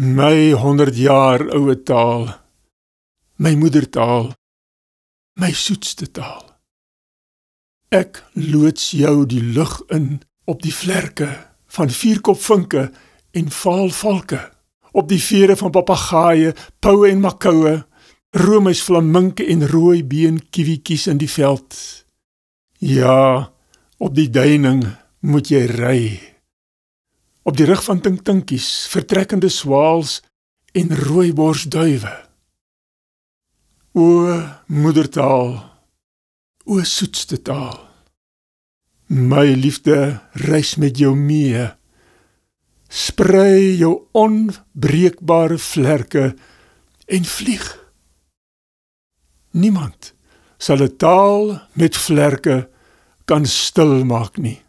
My 100 jaar oude taal, my moedertaal, my soetste taal. Ek loods jou die lug in op die vlerke van vierkopvinke en vaalvalke, op die vere van papagaaie, poue en makoue, roomys flaminke en rooibeen kiewiekies in die veld. Ja, op die duining moet jy ry. Op die rug van tinktinkies, vertrekkende swaals en rooiborsduiwe. O moedertaal, o soetste taal, my liefde reis met jou mee, sprei jou onbreekbare vlerke en vlieg. Niemand sal 'n taal met vlerke kan stil maak nie.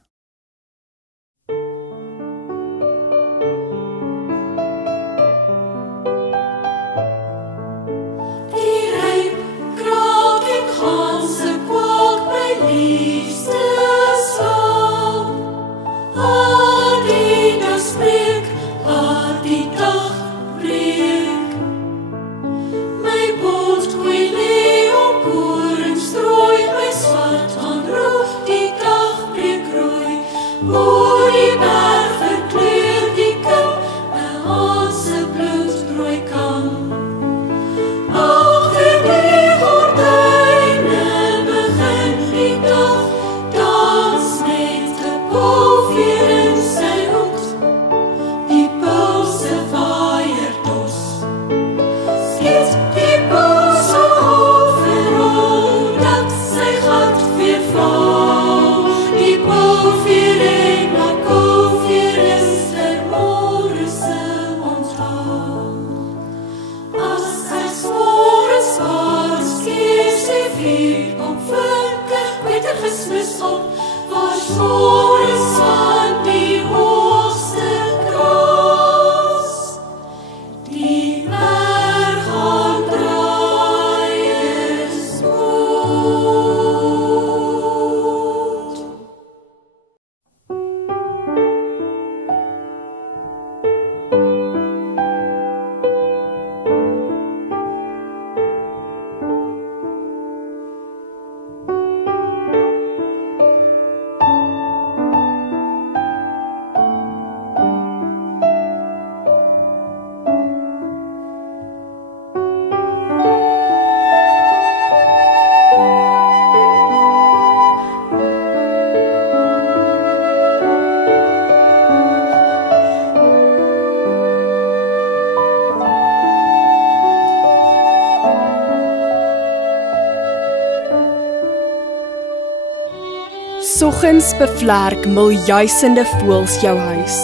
Soggens bevlerk miljuisende voëls jou huis.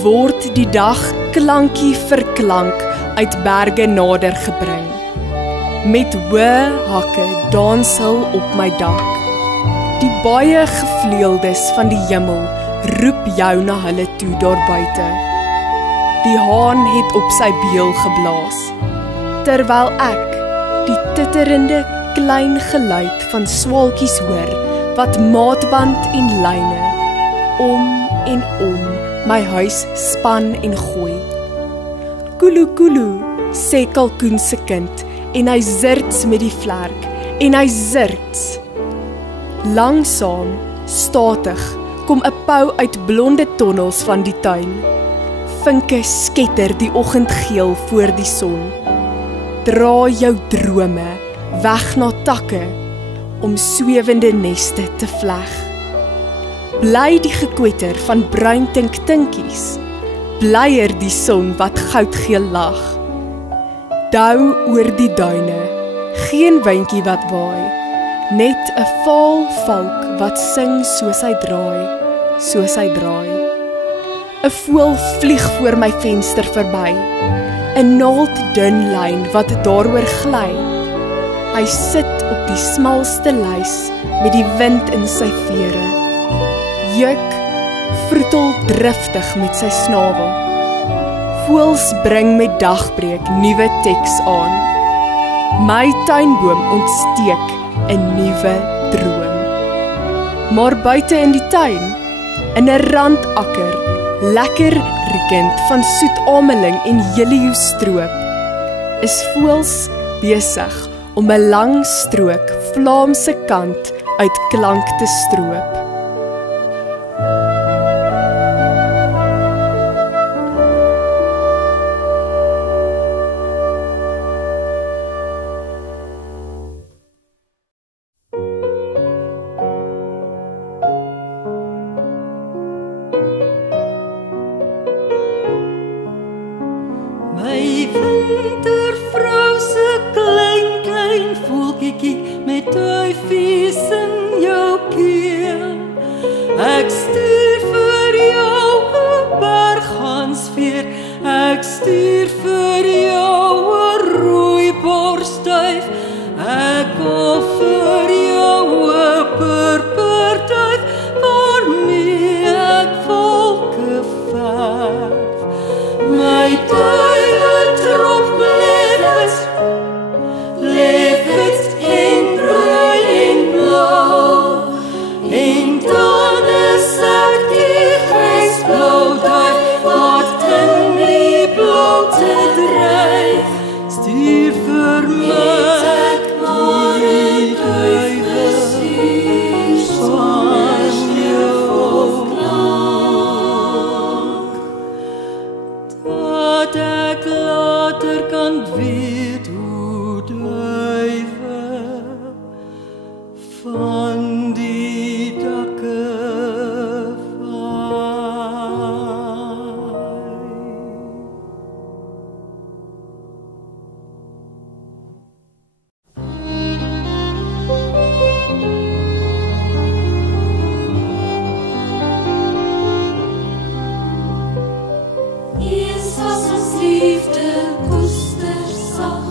Word die dag klankie vir klank uit berge nader gebring. Met hoë hakke dans hul op my dak. Die baie gevleeldes van die hemel roep jou na hulle toe daar buite. Die haan het op sy beel geblaas, terwyl ek die titterende klein geluid van swaalkies hoor wat maatband en lyne om en om my huis span en gooi. Kulu kulu, sê kalkoen se kind, en hy zirts met die vlerk, en hy zirts. Langsaam, statig, kom 'n pou uit blonde tonnels van die tuin. Vinke sketter die oggendgeel voor die son. Dra jou drome weg na takke, om swewende neste te vleg. Bly die gekwetter van bruin tinktinkies, blyer die son wat goudgeel lag. Dou oor die duine, geen windjie wat waai, net 'n vaal valk wat sing soos hy draai, soos hy draai. 'n Voël vlieg voor my venster verby, 'n naalddun lyn wat daaroor gly. Hy sit op die smalste lys met die wind in sy vere. Juk vroetel driftig met sy snavel. Voëls bring met dagbreek nuwe teks aan. My tuinboom ontsteek 'n nuwe droom. Maar buite in die tuin, in 'n randakker, lekker uitriekend van soetameling en jelioestroop, is voëls besig om 'n lang strook Vlaamse kant uit klank te stroop. My wintervrou se klein voeltjie met duifies in jou keel. Ek stuur vir jou 'n berghansveer, ek stuur vir jou 'n rooi borsduif, ek wil vir jou 'n purperduif, waarmee ek wolke verf. My duiwetrop levens in rooi en blauw, en dan is ek die grijsblauw duif wat in die blote dryf. Stuur vir my die duiwe van jou klank, dat ek later kan weet hoe duiwe van die dakke Eers was ons liefde koester sag,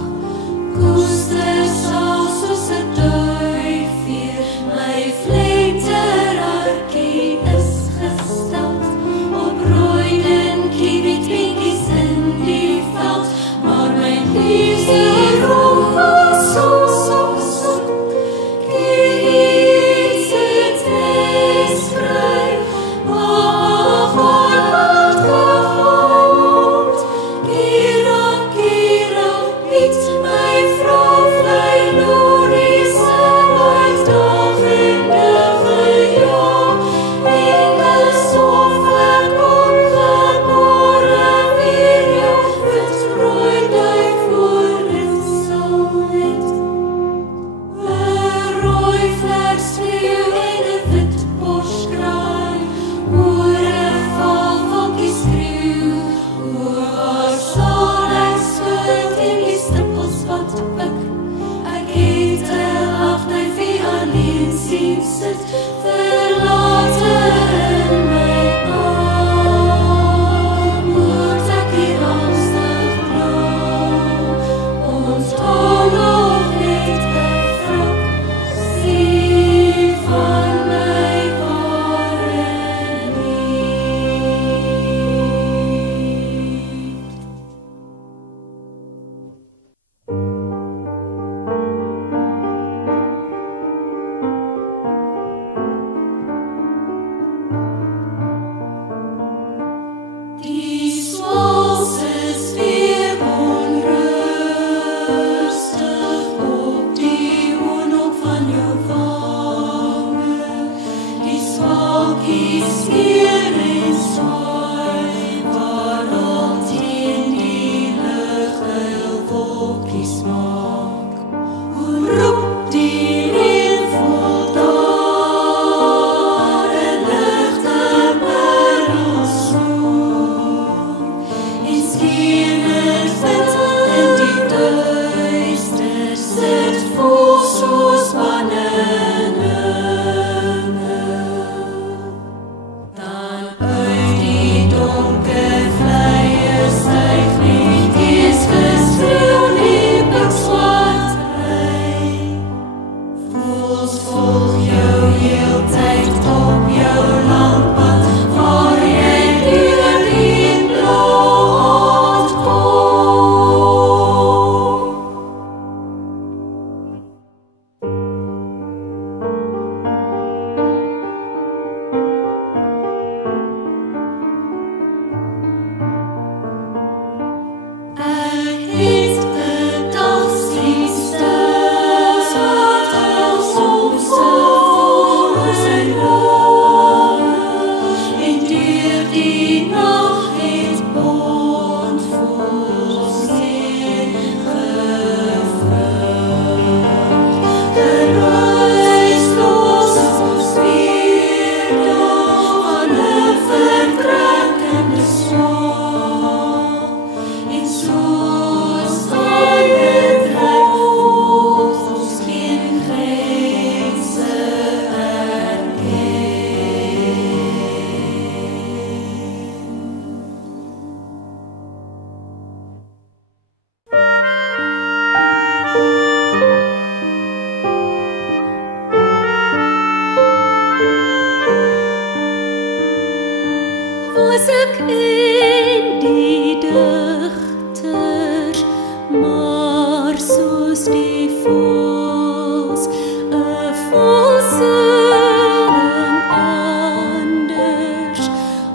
soos die voëls, 'n voël sing anders,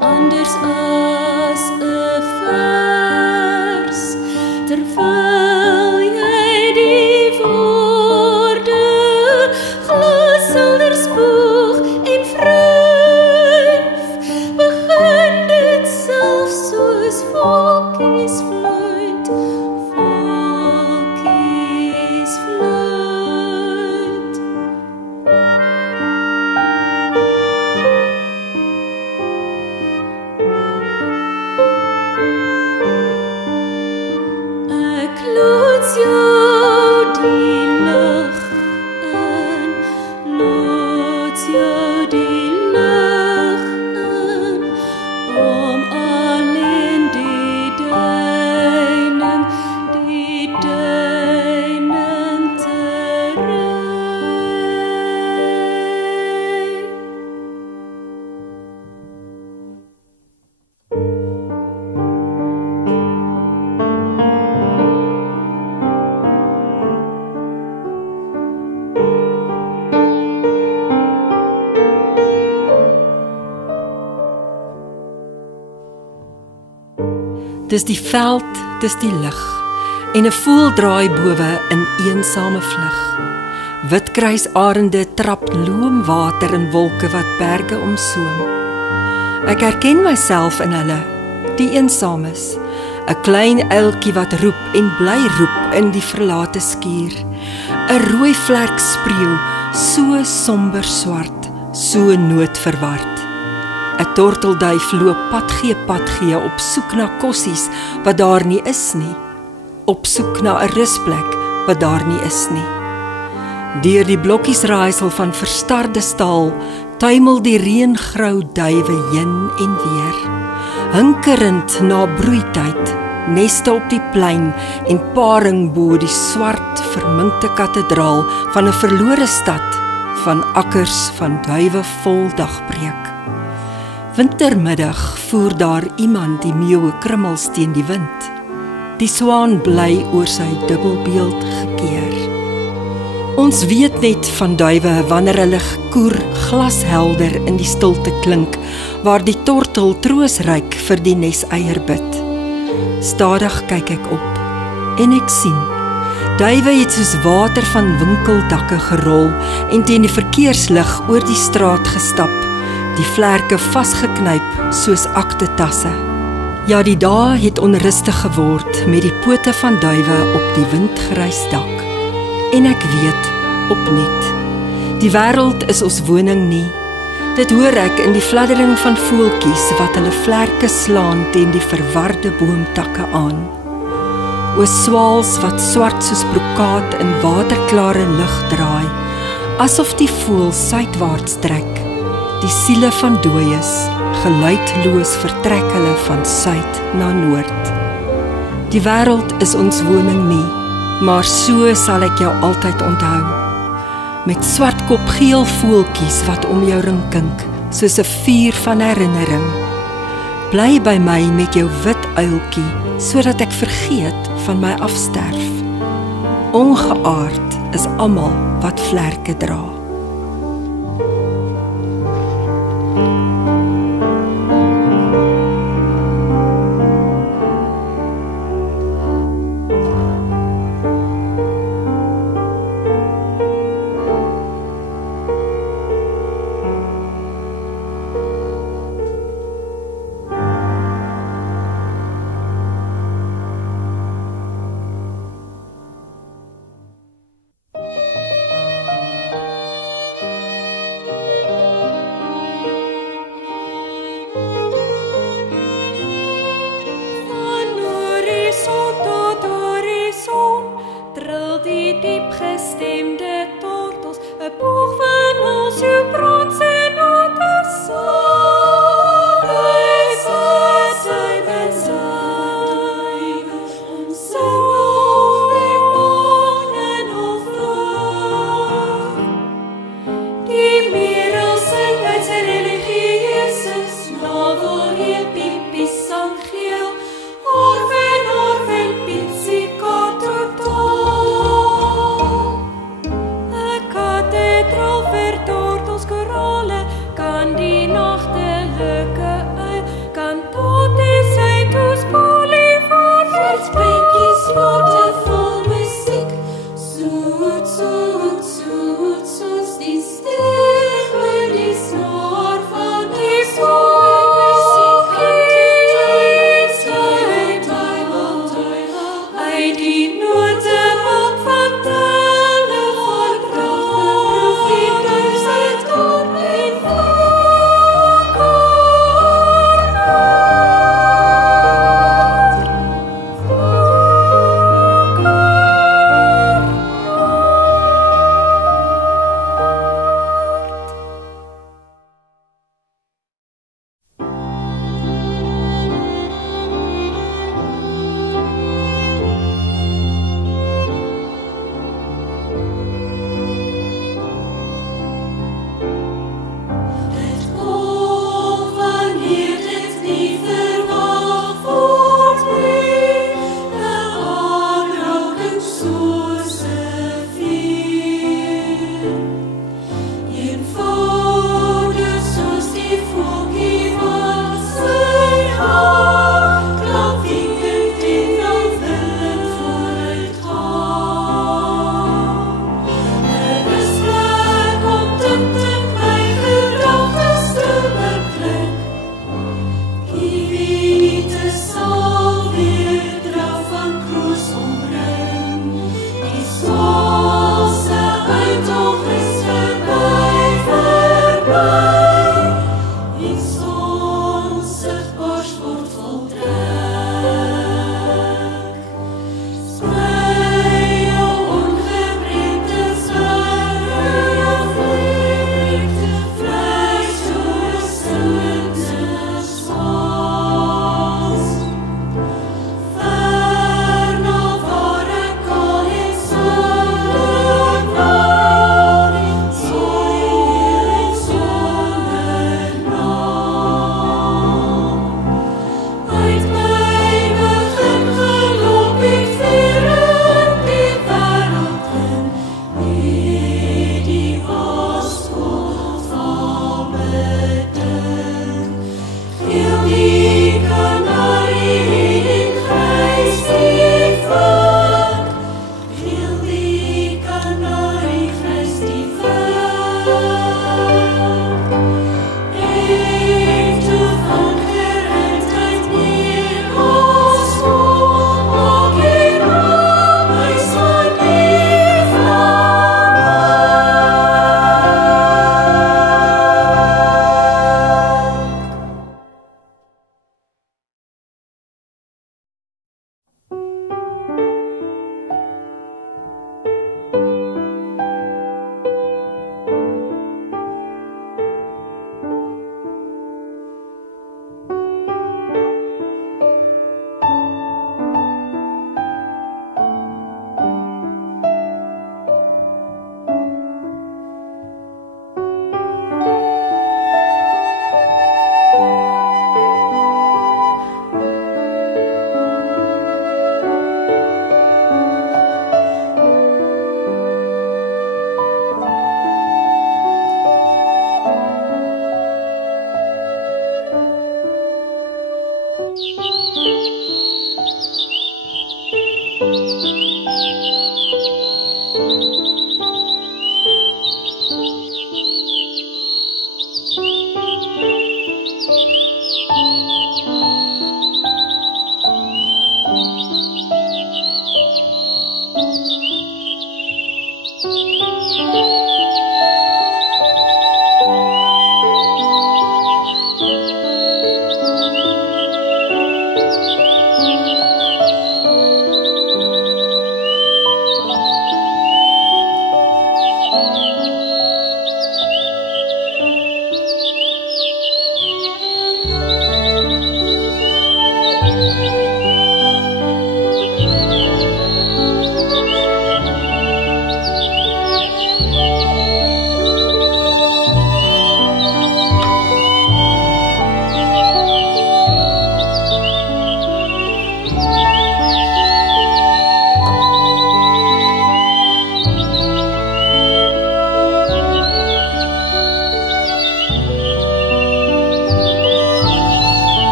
anders as 'n vers, terwyl jy die woorde glashelder spoeg en vryf, begin dit self soos voeltjies fluit, voeltjies fluit. 'Ek loods jou die lug in, loods jou die lug in, om alleen die duinen te ry. Dis die veld, dis die lig, en 'n voël draai bowe in eensame vlug. Witkruisarende trap loom water in wolke wat berge omsoom. Ek herken myself in hulle, die eensames, 'n klein uiltjie wat roep en bly roep in die verlate skuur. 'n Rooi vlerk spreeu, so somber swart, so noodverward. 'n Tortelduif loop patgee op soek na kossies wat daar nie is nie, op soek na 'n rusplek wat daar nie is nie. Deur die blokkiesraaisel van verstarde staal tuimel die reëngrou duwe heen en weer, hinkerend na broeityd, neste op die plein en paring bo die swart verminkte kathedraal van 'n verlore stad, van akkers van duwe vol dagbreek. Wintermiddag voer daar iemand die meeuwe krummels teen die wind. Die swaan bly oor sy dubbelbeeld gekeer. Ons weet net van duwe wanneer hulle koer glashelder in die stilte klink, waar die tortel troosryk vir die neseier bid. Stadig kyk ek op en ek sien, duwe het soos water van winkeldakke gerol en teen die verkeerslig oor die straat gestap, die vlerke vasgeknyp soos aktetasse. Ja, die dae het onrustig geword met die pote van duwe op die windgrys dak. En ek weet opnuut, die wêreld is ons woning nie. Dit hoor ek in die fladdering van voeltjies wat hulle vlerke slaan teen die verwarde boomtakke aan. O swaals wat swart soos brokaat in waterklare lig draai, asof die voël suidwaarts trek. Die siele van dooies, geluidloos vertrek hulle van suid na noord. Die wêreld is ons woning nie, maar so sal ek jou altyd onthou. Met swartkop geel voeltjies wat om jou ring kink, soos 'n vuur van herinnering. Bly by my met jou wit uiltjie, sodat ek vergeet van my afsterf. Ongeaard is almal wat vlerke dra.